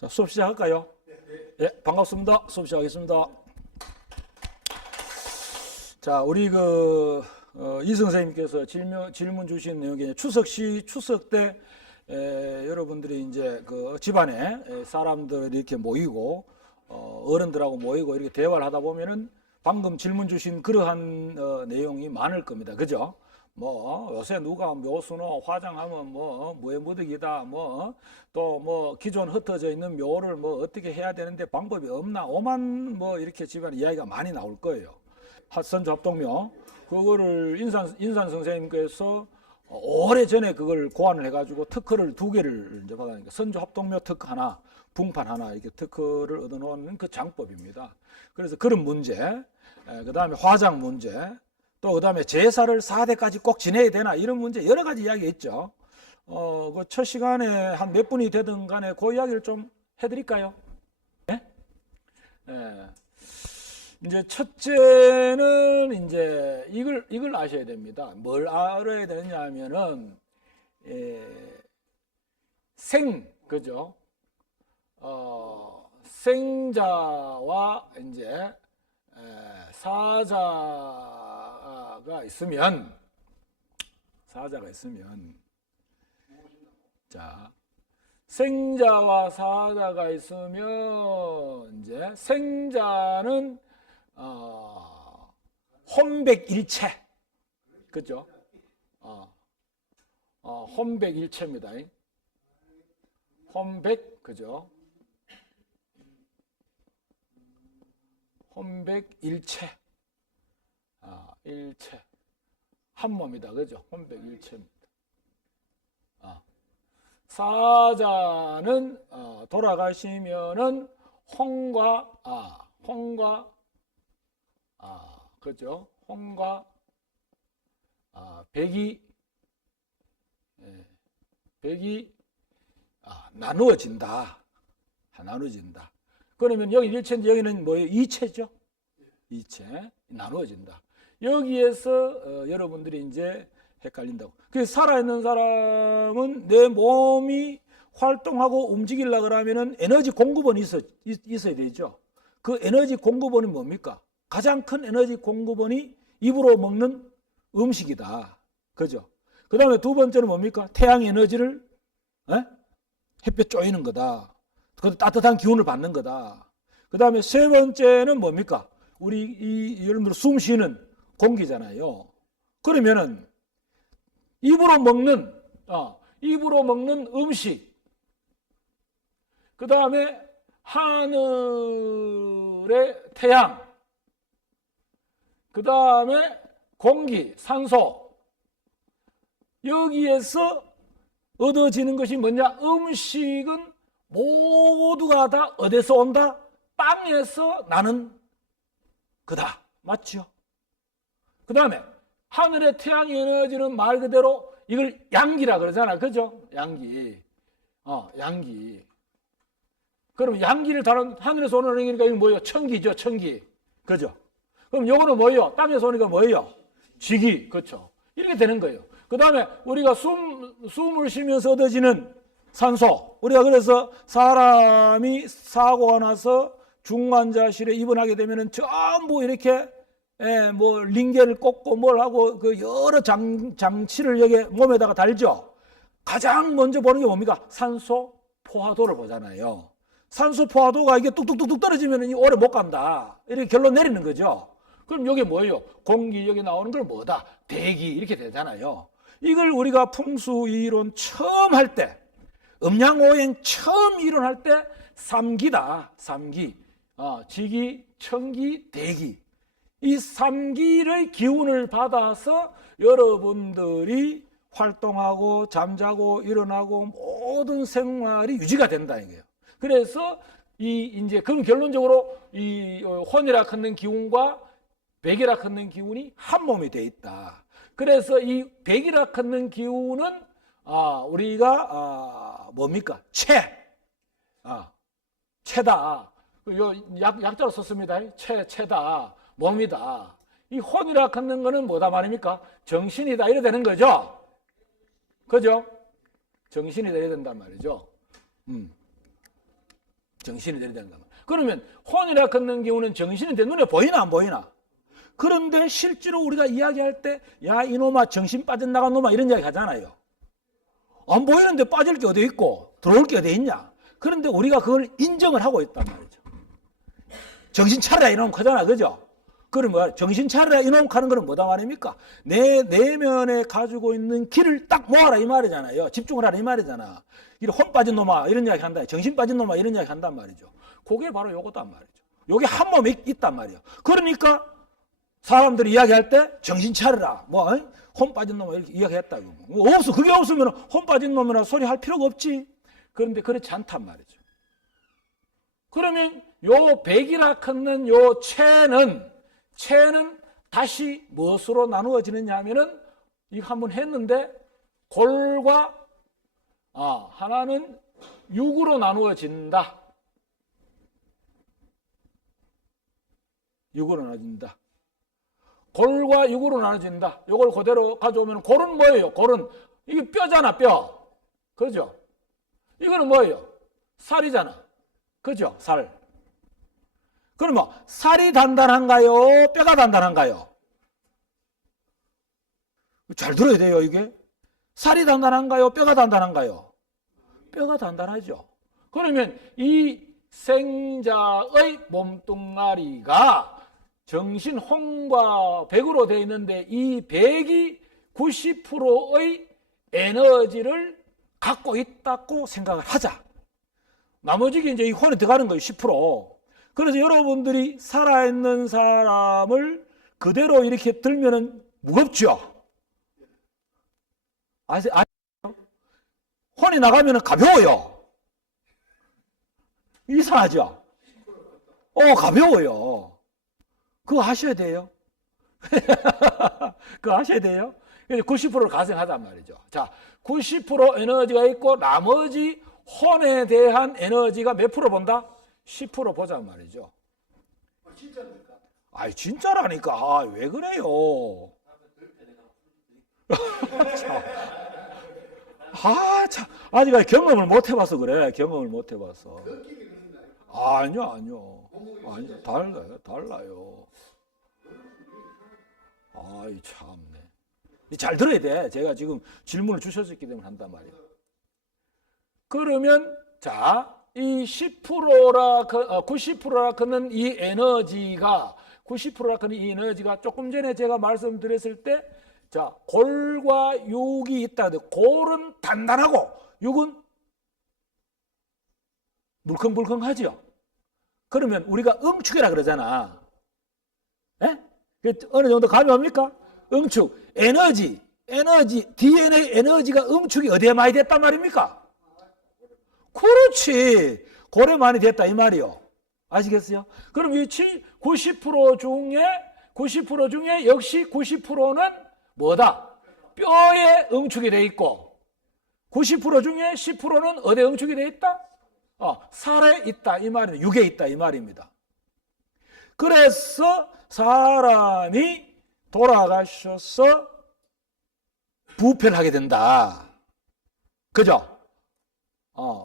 자, 수업 시작할까요? 예, 반갑습니다. 수업 시작하겠습니다. 자, 우리 이 선생님께서 질문 주신 내용이 추석 때 여러분들이 이제 집안에 사람들이 이렇게 모이고 어른들하고 모이고 이렇게 대화를 하다 보면은 방금 질문 주신 그러한 내용이 많을 겁니다. 그죠? 뭐 요새 누가 묘수노 화장하면 무에 무득이다 또 기존 흩어져 있는 묘를 어떻게 해야 되는데 방법이 없나 오만 이렇게 집안 이야기가 많이 나올 거예요. 선조 합동묘 그거를 인산 선생님께서 오래전에 그걸 고안을 해가지고 특허를 2개를 이제 받았으니까 선조 합동묘 특허 하나, 붕판 하나 이렇게 특허를 얻어놓은 그 장법입니다. 그래서 그런 문제, 그 다음에 화장 문제, 또 그 다음에 제사를 4대까지 꼭 지내야 되나 이런 문제 여러 가지 이야기 있죠. 그 첫 시간에 한 몇 분이 되든 간에 그 이야기를 좀 해드릴까요? 네? 이제 첫째는 이제 이걸 아셔야 됩니다. 뭘 알아야 되느냐 하면은 그죠? 생자와 이제 사자가 있으면 자, 생자와 사자가 있으면 이제 생자는 혼백일체, 그죠? 혼백일체입니다. 혼백, 그죠? 혼백일체, 일체, 한 몸이다, 그죠? 혼백일체입니다. 사자는 돌아가시면은 그죠? 홍과 백이 나누어진다. 그러면 여기 일체인데 여기는 뭐예요? 이체죠? 이체 나누어진다. 여기에서 여러분들이 이제 헷갈린다고. 그래서 살아있는 사람은 내 몸이 활동하고 움직이려고 그러면은 에너지 공급원이 있어야 되죠. 그 에너지 공급원이 뭡니까? 가장 큰 에너지 공급원이 입으로 먹는 음식이다. 그죠? 그 다음에 두 번째는 뭡니까? 태양 에너지를 햇볕 쪼이는 거다. 그 따뜻한 기운을 받는 거다. 그 다음에 세 번째는 뭡니까? 우리 여러분들 숨 쉬는 공기잖아요. 그러면은 입으로 먹는 음식, 그 다음에 하늘의 태양, 그 다음에 공기, 산소, 여기에서 얻어지는 것이 뭐냐? 음식은 모두가 다 어디서 온다? 땅에서 나는 거다. 맞죠? 그 다음에 하늘의 태양 에너지는 말 그대로 이걸 양기라 그러잖아. 그죠? 양기. 양기. 그럼 양기를 다룬 하늘에서 오는 energi니까 이건 뭐예요? 천기죠, 천기. 그죠? 그럼 요거는 뭐예요? 땅에서 오니까 뭐예요? 지기. 그렇죠? 이렇게 되는 거예요. 그 다음에 우리가 숨을 쉬면서 얻어지는 산소. 우리가 그래서 사람이 사고가 나서 중환자실에 입원하게 되면은 전부 이렇게 링겔을 꽂고 뭘 하고 그 여러 장치를 여기 몸에다가 달죠. 가장 먼저 보는 게 뭡니까? 산소 포화도를 보잖아요. 산소 포화도가 이게 뚝뚝뚝뚝 떨어지면 오래 못 간다. 이렇게 결론 내리는 거죠. 그럼 이게 뭐예요? 공기 여기 나오는 걸 뭐다? 대기 이렇게 되잖아요. 이걸 우리가 풍수 이론 처음 할 때, 음양오행 처음 이론할 때 삼기다. 삼기. 지기, 천기, 대기. 이 삼기의 기운을 받아서 여러분들이 활동하고 잠자고 일어나고 모든 생활이 유지가 된다 이거예요. 그래서 이제 그럼 결론적으로 이 혼이라 걷는 기운과 백이라 걷는 기운이 한 몸이 돼 있다. 그래서 이 백이라 걷는 기운은 우리가 뭡니까? 체다. 요 약자로 썼습니다. 체다. 몸이다. 이 혼이라 걷는 거는 뭐다 말입니까? 정신이다 이래 되는 거죠. 그죠? 정신이다 이래 된단 말이죠. 정신이 돼야 된다. 그러면 혼이라 걷는 경우는 정신이 돼. 눈에 보이나 안 보이나? 그런데 실제로 우리가 이야기할 때 야 이놈아 정신 빠져나간 놈아 이런 이야기 하잖아요. 안 보이는데 빠질 게 어디 있고 들어올 게 어디 있냐. 그런데 우리가 그걸 인정을 하고 있단 말이죠. 정신 차려라 이놈 하잖아. 그죠? 그러면 정신 차려라 이놈 하는 거는 뭐다 말입니까? 내 내면에 가지고 있는 기를 딱 모아라 이 말이잖아요. 집중을 하라 이 말이잖아. 혼 빠진 놈아 이런 이야기 한다. 정신 빠진 놈아 이런 이야기 한단 말이죠. 그게 바로 요거단 말이죠. 요게 한 몸에 있단 말이에요. 그러니까 사람들이 이야기할 때 정신 차려라. 혼 빠진 놈아 이렇게 이야기했다고. 없어. 그게 없으면 혼 빠진 놈이라 소리 할 필요가 없지. 그런데 그렇지 않단 말이죠. 그러면 요 백이라 걷는 요 체는 다시 무엇으로 나누어지느냐 하면은 이거 한번 했는데 골과 하나는 육으로 나누어진다. 육으로 나눠진다. 골과 육으로 나눠진다. 이걸 그대로 가져오면 골은 뭐예요? 골은 이게 뼈잖아, 뼈. 그죠? 이거는 뭐예요? 살이잖아. 그죠? 살. 그러면 살이 단단한가요? 뼈가 단단한가요? 잘 들어야 돼요, 이게. 살이 단단한가요? 뼈가 단단한가요? 뼈가 단단하죠. 그러면 이 생자의 몸뚱아리가 정신 혼과 백으로 되어 있는데 이 백이 90%의 에너지를 갖고 있다고 생각을 하자. 나머지 이제 이 혼에 들어가는 거예요, 10%. 그래서 여러분들이 살아있는 사람을 그대로 이렇게 들면은 무겁죠? 아세요? 혼이 나가면은 가벼워요. 이상하죠? 가벼워요. 그거 하셔야 돼요. 그거 하셔야 돼요. 90%를 가생하단 말이죠. 자, 90% 에너지가 있고 나머지 혼에 대한 에너지가 몇 프로 본다? 10% 보자 말이죠. 진짜입니까? 아이 진짜라니까. 왜 그래요? 참. 아직 경험을 못 해봐서 그래. 경험을 못 해봐서. 아니요. 달라요. 아이 참네. 잘 들어야 돼. 제가 지금 질문을 주셨기 때문에 한단 말이에요. 그러면 자, 이 10%라 90%라 걷는 이 에너지가 90%라 걷는 이 에너지가 조금 전에 제가 말씀드렸을 때 자, 골과 육이 있다. 골은 단단하고 육은 물컹물컹하죠. 그러면 우리가 응축이라 그러잖아. 예? 어느 정도 감이 옵니까? 응축, 에너지, DNA 에너지가 응축이 어디에 많이 됐단 말입니까? 그렇지. 골에 많이 됐다 이 말이요. 아시겠어요? 그럼 이 90% 중에 역시 90%는 뭐다? 뼈에 응축이 돼 있고 90% 중에 10%는 어디에 응축이 돼 있다? 살에 있다 이 말입니다. 육에 있다 이 말입니다. 그래서 사람이 돌아가셔서 부패를 하게 된다. 그죠?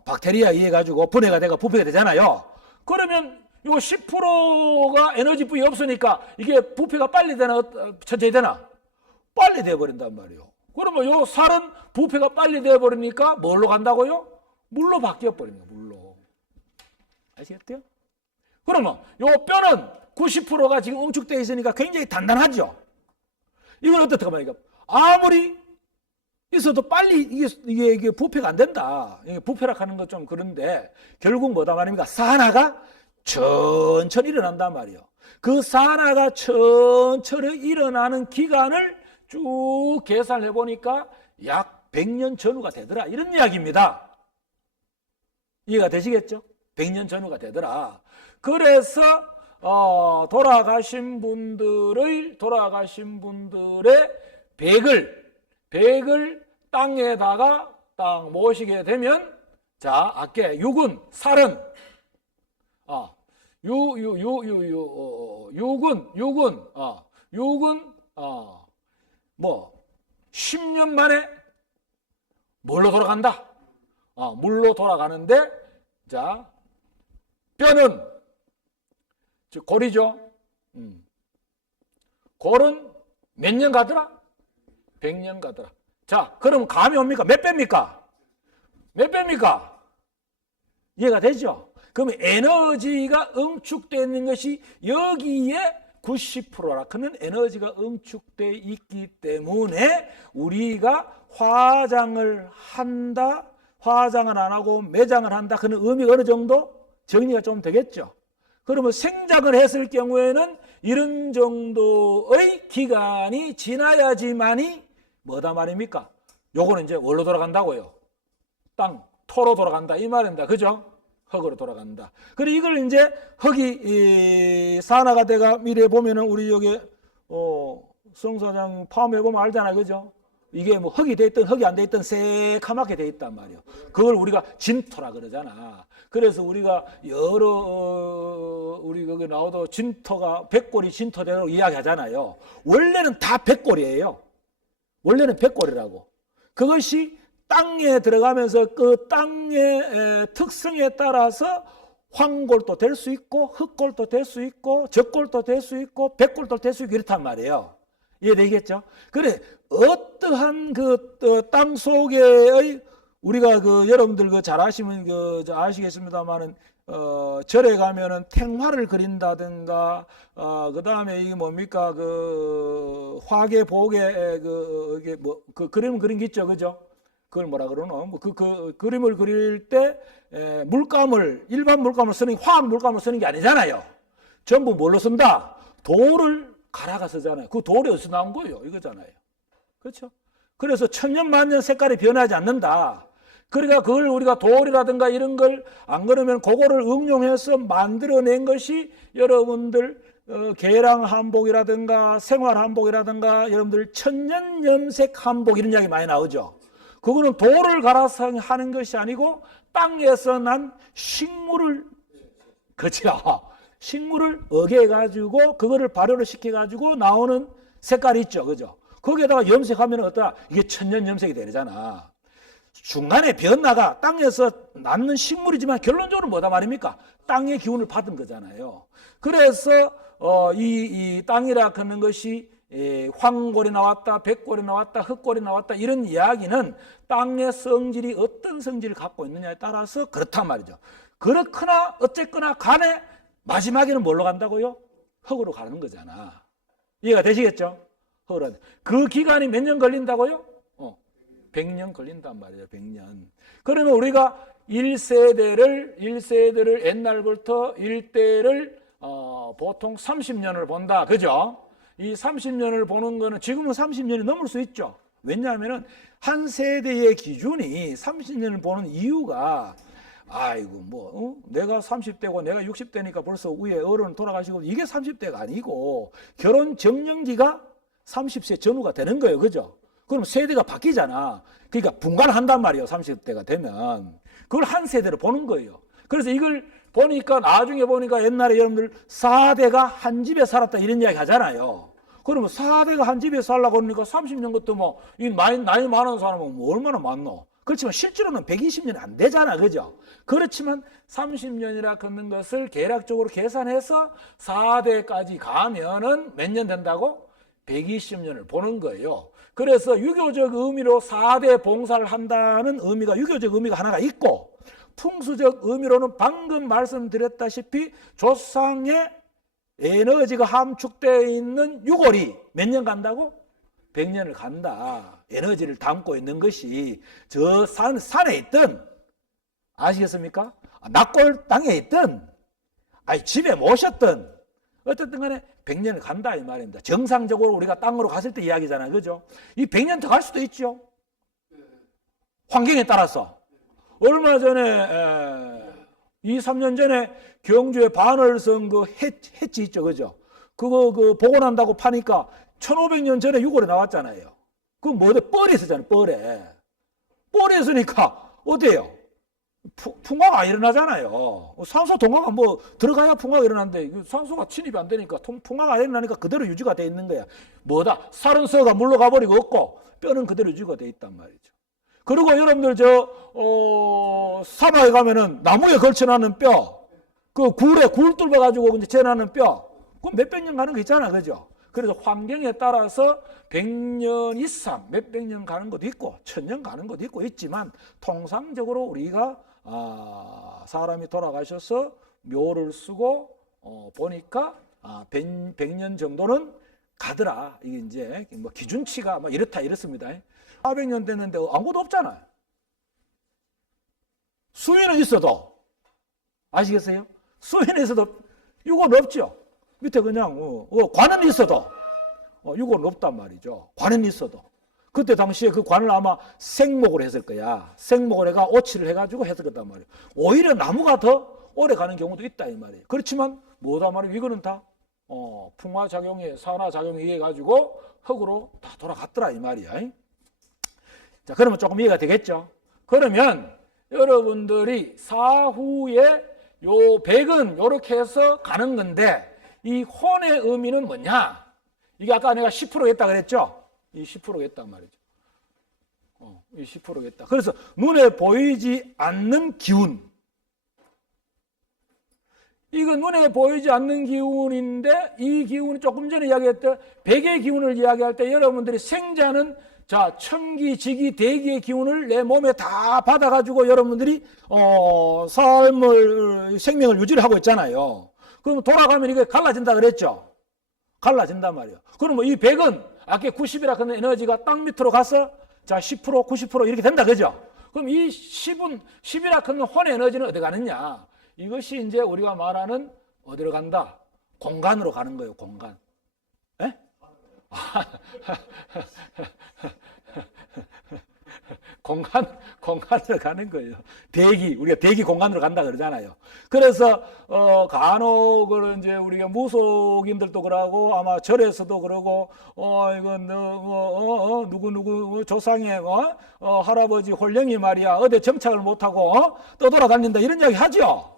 박테리아 의해 가지고 분해가 돼가 부패가 되잖아요. 그러면 요 10%가 에너지 부위 없으니까 이게 부패가 빨리 되나 천천히 되나? 빨리 돼 버린단 말이에요. 그러면 요 살은 부패가 빨리 돼 버리니까 뭘로 간다고요? 물로 바뀌어 버립니다. 물로. 아시겠대요? 그러면 요 뼈는 90%가 지금 응축되어 있으니까 굉장히 단단하죠. 이건 어떻게 말이까? 아무리 있어도 빨리 이게 부패가 안 된다. 이게 부패라 하는 건 좀 그런데 결국 뭐다 말입니까? 산화가 천천히 일어난단 말이에요. 그 산화가 천천히 일어나는 기간을 쭉 계산해 보니까 약 100년 전후가 되더라. 이런 이야기입니다. 이해가 되시겠죠? 100년 전후가 되더라. 그래서 돌아가신 분들의 백을 땅에다가 딱 모시게 되면 자, 아까 육은 살은 육은 뭐 10년 만에 뭘로 돌아간다? 물로 돌아가는데 자, 뼈는 즉 골이죠. 골은 몇 년 가더라? 100년 가더라. 자, 그럼 감이 옵니까? 몇 배입니까? 몇 배입니까? 이해가 되죠? 그러면 에너지가 응축되어 있는 것이 여기에 90%라 그는 에너지가 응축되어 있기 때문에 우리가 화장을 한다, 화장을 안 하고 매장을 한다. 그는 의미가 어느 정도 정리가 좀 되겠죠. 그러면 생장을 했을 경우에는 이런 정도의 기간이 지나야지만이 뭐다 말입니까? 요거는 이제 뭘로 돌아간다고요? 땅, 토로 돌아간다 이 말입니다. 그죠? 흙으로 돌아간다. 그리고 이걸 이제 흙이 산화가 돼가 미래에 보면은 우리 여기 성사장 파움해 보면 알잖아요. 그죠? 이게 뭐 흙이 돼 있든 흙이 안 돼 있든 새카맣게 돼 있단 말이에요. 그걸 우리가 진토라 그러잖아. 그래서 우리가 여러 우리 거기 나오도 진토가 백골이 진토대로 이야기하잖아요. 원래는 다 백골이에요. 원래는 백골이라고. 그것이 땅에 들어가면서 그 땅의 특성에 따라서 황골도 될 수 있고 흑골도 될 수 있고 적골도 될 수 있고 백골도 될 수 있고 이렇단 말이에요. 이해되겠죠? 그래 어떠한 그 땅 속에의 우리가 그 여러분들 그 잘 아시면 그 아시겠습니다만은 절에 가면은 탱화를 그린다든가 그 다음에 이게 뭡니까 그 화계 보계 그 이게 뭐 그 그림 그린 게 있죠, 그죠? 그걸 뭐라 그러노? 그 그림을 그릴 때 물감을 일반 물감을 쓰는 화학 물감을 쓰는 게 아니잖아요. 전부 뭘로 쓴다? 돌을 갈아가 쓰잖아요. 그 돌이 어디서 나온 거예요? 이거잖아요. 그렇죠? 그래서 천년 만년 색깔이 변하지 않는다. 그러니까 그걸 우리가 돌이라든가 이런 걸 안 그러면 그거를 응용해서 만들어낸 것이 여러분들 계량 한복이라든가 생활 한복이라든가 여러분들 천년 염색 한복 이런 이야기 많이 나오죠. 그거는 돌을 갈아서 하는 것이 아니고 땅에서 난 식물을 그렇죠. 식물을 어게 가지고 그거를 발효를 시켜 가지고 나오는 색깔이 있죠. 그죠? 거기에다가 염색하면 어떠나 이게 천년 염색이 되잖아. 중간에 변화가 땅에서 낳는 식물이지만 결론적으로 뭐다 말입니까? 땅의 기운을 받은 거잖아요. 그래서 이 땅이라 하는 것이 황골이 나왔다, 백골이 나왔다, 흑골이 나왔다 이런 이야기는 땅의 성질이 어떤 성질을 갖고 있느냐에 따라서 그렇단 말이죠. 그렇거나 어쨌거나 간에 마지막에는 뭘로 간다고요? 흙으로 가는 거잖아. 이해가 되시겠죠? 흙으로. 그 기간이 몇 년 걸린다고요? 100년 걸린단 말이에요. 100년. 그러면 우리가 1세대를 옛날부터 1대를 보통 30년을 본다. 그죠? 이 30년을 보는 거는 지금은 30년이 넘을 수 있죠. 왜냐하면 한 세대의 기준이 30년을 보는 이유가 아이고 내가 30대고 내가 60대니까 벌써 위에 어른 돌아가시고 이게 30대가 아니고 결혼 정년기가 30세 전후가 되는 거예요. 그죠? 그럼 세대가 바뀌잖아. 그러니까 분간한단 말이에요. 30대가 되면. 그걸 한 세대로 보는 거예요. 그래서 이걸 보니까 나중에 보니까 옛날에 여러분들 4대가 한 집에 살았다 이런 이야기 하잖아요. 그러면 4대가 한 집에 살라고 그러니까 30년 것도 뭐 이 나이 많은 사람은 뭐 얼마나 많노? 그렇지만 실제로는 120년이 안 되잖아. 그죠? 그렇지만 30년이라 그런 것을 계략적으로 계산해서 4대까지 가면은 몇 년 된다고? 120년을 보는 거예요. 그래서 유교적 의미로 4대 봉사를 한다는 의미가 유교적 의미가 하나가 있고 풍수적 의미로는 방금 말씀드렸다시피 조상의 에너지가 함축되어 있는 유골이 몇 년 간다고? 100년을 간다. 에너지를 담고 있는 것이 저 산에 있든 아시겠습니까? 낙골 땅에 있든 집에 모셨든 어쨌든 간에 100년을 간다 이 말입니다. 정상적으로 우리가 땅으로 갔을 때 이야기잖아요. 그죠? 이 100년 더 갈 수도 있죠. 환경에 따라서. 얼마 전에 2, 3년 전에 경주에 반월성 그 해치 있죠. 그죠? 그거 복원한다고 파니까 1500년 전에 유골에 나왔잖아요. 그거 뭐래? 뻘에 있었잖아요. 뻘에 있으니까 어때요? 풍화가 안 일어나잖아요. 산소 동화가 뭐 들어가야 풍화가 일어나는데 산소가 침입이 안 되니까 풍화가 안 일어나니까 그대로 유지가 돼 있는 거야. 뭐다? 살은 썩어 물러가 버리고 없고 뼈는 그대로 유지가 돼 있단 말이죠. 그리고 여러분들 사막에 가면은 나무에 걸쳐놨는 뼈 그 굴에 굴 뚫어가지고 이제 재나는 뼈, 그럼 몇백 년 가는 거 있잖아, 그죠? 그래서 환경에 따라서 100년 이상, 몇백 년 가는 것도 있고, 1000년 가는 것도 있고 있지만, 통상적으로 우리가, 사람이 돌아가셔서 묘를 쓰고, 보니까, 100년 정도는 가더라. 이게 이제, 뭐 기준치가 뭐 이렇다, 이렇습니다. 400년 됐는데 아무것도 없잖아요. 수위는 있어도, 아시겠어요? 수위는 있어도, 이건 없죠. 밑에 그냥 관은 있어도 이건 없단 말이죠. 관은 있어도 그때 당시에 그 관을 아마 생목으로 했을 거야. 생목을 해가 오치를 해가지고 했을 거단 말이에요. 오히려 나무가 더 오래 가는 경우도 있다 이 말이에요. 그렇지만 뭐다 말이에요. 이거는 다 풍화작용에 산화작용에 의해 가지고 흙으로 다 돌아갔더라 이 말이야. 자, 그러면 조금 이해가 되겠죠. 그러면 여러분들이 사후에 요 백은 요렇게 해서 가는 건데 이 혼의 의미는 뭐냐? 이게 아까 내가 10%겠다 그랬죠? 이 10%겠단 말이죠. 이 10%겠다. 그래서 눈에 보이지 않는 기운. 이건 눈에 보이지 않는 기운인데 이 기운이 조금 전에 이야기했던 백의 기운을 이야기할 때 여러분들이 생자는 자, 천기, 지기, 대기의 기운을 내 몸에 다 받아가지고 여러분들이 생명을 유지를 하고 있잖아요. 그럼 돌아가면 이게 갈라진다 그랬죠? 갈라진단 말이에요. 그럼 이 100은 아까 90이라 하는 에너지가 땅 밑으로 가서 자 10%, 90% 이렇게 된다 그죠? 그럼 이 10이라 하는 혼의 에너지는 어디 가느냐? 이것이 이제 우리가 말하는 어디로 간다? 공간으로 가는 거예요. 공간. 에? 공간으로 가는 거예요. 우리가 대기 공간으로 간다 그러잖아요. 그래서, 간혹을 이제 우리가 무속인들도 그러고, 아마 절에서도 그러고, 이건, 누구 조상의, 할아버지 홀령이 말이야, 어디 정착을 못하고, 떠돌아다닌다, 이런 이야기 하죠?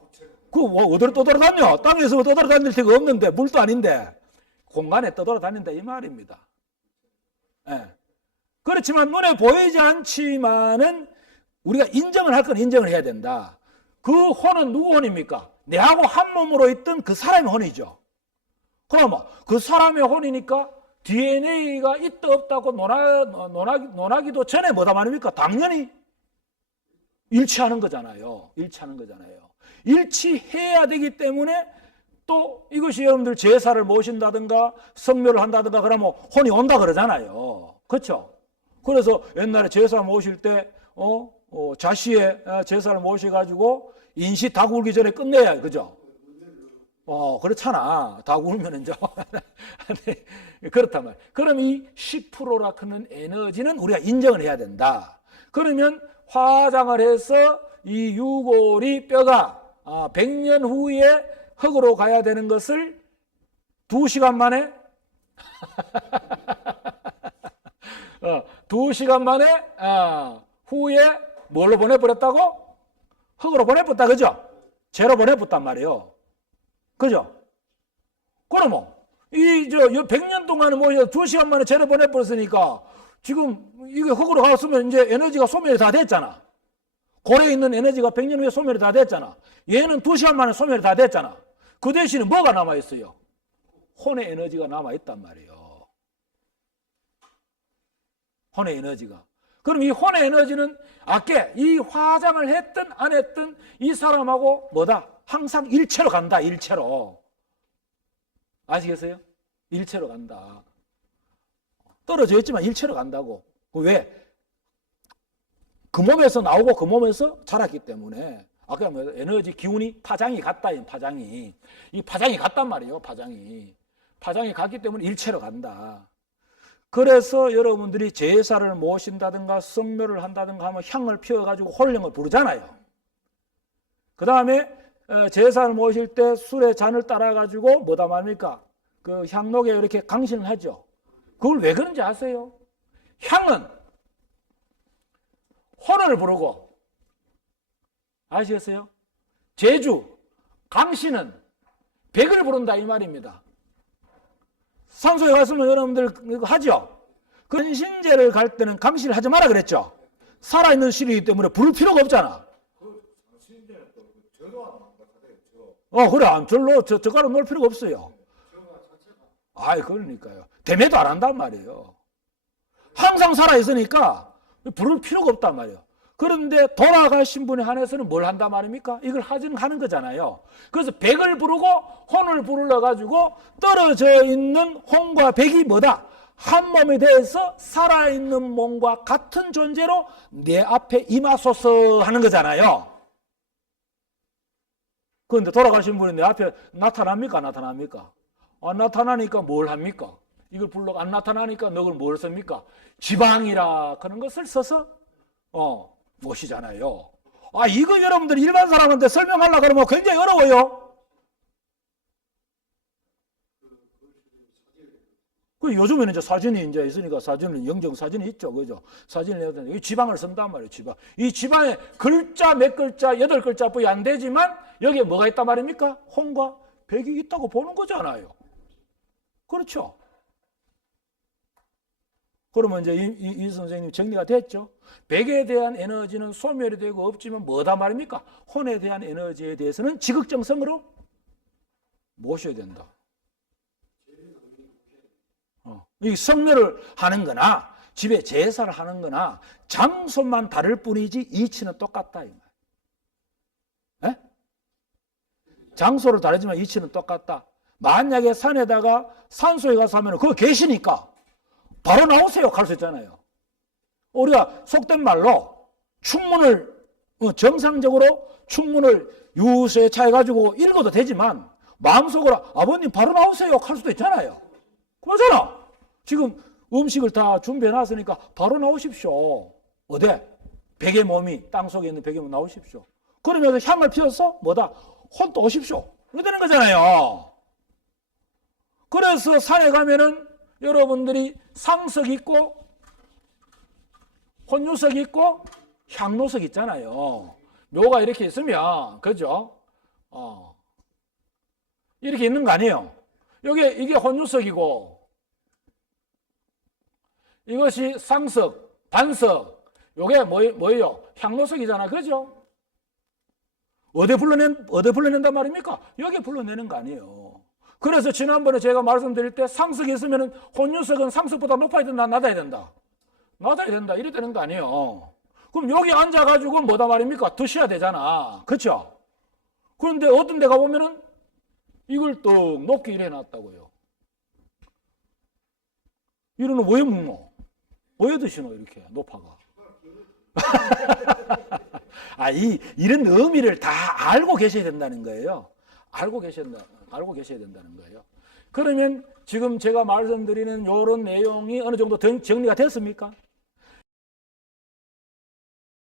어디로 떠돌아다녀? 땅에서 떠돌아다닐 데가 없는데, 물도 아닌데, 공간에 떠돌아다닌다, 이 말입니다. 예. 그렇지만 눈에 보이지 않지만은 우리가 인정을 할 건 인정을 해야 된다. 그 혼은 누구 혼입니까? 내하고 한 몸으로 있던 그 사람의 혼이죠. 그러면 그 사람의 혼이니까 DNA가 있다 없다고 논하기도 전에 뭐다 말입니까? 당연히 일치하는 거잖아요. 일치해야 되기 때문에 또 이것이 여러분들 제사를 모신다든가 성묘를 한다든가 그러면 혼이 온다 그러잖아요. 그렇죠? 그래서 옛날에 제사 모실 때 자시의 제사를 모셔가지고 인시 다 굴기 전에 끝내야 그죠? 그렇잖아. 다 굴면 이제 그렇단 말이야. 그럼 이 10%라 하는 에너지는 우리가 인정을 해야 된다. 그러면 화장을 해서 이 유골이 뼈가 100년 후에 흙으로 가야 되는 것을 2시간 만에 2시간 만에 후에 뭘로 보내버렸다고? 흙으로 보내버렸다 그죠? 재로 보내버렸단 말이에요. 그죠? 그러면 이 100년 동안에 뭐 2시간 만에 재로 보내버렸으니까 지금 이게 흙으로 갔으면 이제 에너지가 소멸이 다 됐잖아. 고래에 있는 에너지가 100년 후에 소멸이 다 됐잖아. 얘는 2시간 만에 소멸이 다 됐잖아. 그 대신에 뭐가 남아있어요? 혼의 에너지가 남아있단 말이에요. 혼의 에너지가. 그럼 이 혼의 에너지는 아까 이 화장을 했든 안 했든 이 사람하고 뭐다? 항상 일체로 간다. 일체로. 아시겠어요? 일체로 간다. 떨어져 있지만 일체로 간다고. 왜? 그 몸에서 나오고 그 몸에서 자랐기 때문에 아까 뭐 에너지 기운이 파장이 같다. 파장이. 이 파장이 같단 말이에요. 파장이 같기 때문에 일체로 간다. 그래서 여러분들이 제사를 모신다든가 성묘를 한다든가 하면 향을 피워가지고 홀령을 부르잖아요. 그 다음에 제사를 모실 때 술의 잔을 따라가지고 뭐다 말입니까? 그 향록에 이렇게 강신을 하죠. 그걸 왜 그런지 아세요? 향은 혼을 부르고, 아시겠어요? 제주, 강신은 백을 부른다 이 말입니다. 산소에 갔으면 여러분들 하죠? 근신제를 갈 때는 강신을 하지 마라 그랬죠? 살아있는 실이기 때문에 부를 필요가 없잖아. 그래. 절로 젓가락 놓을 필요가 없어요. 아이, 그러니까요. 대매도 안 한단 말이에요. 항상 살아있으니까 부를 필요가 없단 말이에요. 그런데 돌아가신 분에 한해서는 뭘 한단 말입니까? 이걸 하는 거잖아요. 그래서 백을 부르고 혼을 부르러 가지고 떨어져 있는 혼과 백이 뭐다? 한 몸에 대해서 살아있는 몸과 같은 존재로 내 앞에 임하소서 하는 거잖아요. 그런데 돌아가신 분이 내 앞에 나타납니까? 나타납니까? 안 나타나니까 뭘 합니까? 이걸 불러 안 나타나니까 너를 뭘 씁니까? 지방이라 하는 것을 써서 모시잖아요. 이거 여러분들 일반 사람한테 설명하려고 그러면 굉장히 어려워요. 그 요즘에는 이제 사진이 이제 있으니까 사진은 영정 사진이 있죠, 그죠? 사진을 내야 되는데 이 지방을 쓴단 말이에요, 지방. 이 지방에 글자 몇 글자, 8글자뿐이 안 되지만 여기에 뭐가 있단 말입니까? 혼과 백이 있다고 보는 거잖아요. 그렇죠? 그러면 이제 이 선생님 정리가 됐죠? 백에 대한 에너지는 소멸이 되고 없지만 뭐다 말입니까? 혼에 대한 에너지에 대해서는 지극정성으로 모셔야 된다. 이 성묘를 하는 거나 집에 제사를 하는 거나 장소만 다를 뿐이지 이치는 똑같다. 이 말. 장소를 다르지만 이치는 똑같다. 만약에 산에다가 산소에 가서 하면 그거 계시니까 바로 나오세요 할 수 있잖아요. 우리가 속된 말로 충문을 정상적으로 충문을 유수에 차해가지고 읽어도 되지만 마음속으로 아버님 바로 나오세요 할 수도 있잖아요. 그러잖아. 지금 음식을 다 준비해 놨으니까 바로 나오십시오. 어디? 백의 몸이 땅속에 있는 백의 몸 나오십시오. 그러면서 향을 피워서 뭐다? 혼도 오십시오. 이렇게 되는 거잖아요. 그래서 산에 가면은 여러분들이 상석 있고 혼유석 있고 향로석 있잖아요. 묘가 이렇게 있으면 그죠? 이렇게 있는 거 아니에요. 이게 혼유석이고 이것이 상석, 반석, 요게 뭐예요? 향로석이잖아. 그죠? 어디 불러낸단 말입니까? 여기 불러내는 거 아니에요. 그래서 지난번에 제가 말씀드릴 때 상석이 있으면 혼유석은 상석보다 높아야 된다, 낮아야 된다. 낮아야 된다. 이래 되는 거 아니에요. 그럼 여기 앉아가지고 뭐다 말입니까? 드셔야 되잖아. 그렇죠? 그런데 어떤 데 가보면은 이걸 또 높게 이래 놨다고요. 이거는 왜 먹노? 왜 드시노? 이렇게 높아가. 이런 의미를 다 알고 계셔야 된다는 거예요. 알고 계셔야 된다는 거예요. 그러면 지금 제가 말씀드리는 이런 내용이 어느 정도 정리가 됐습니까?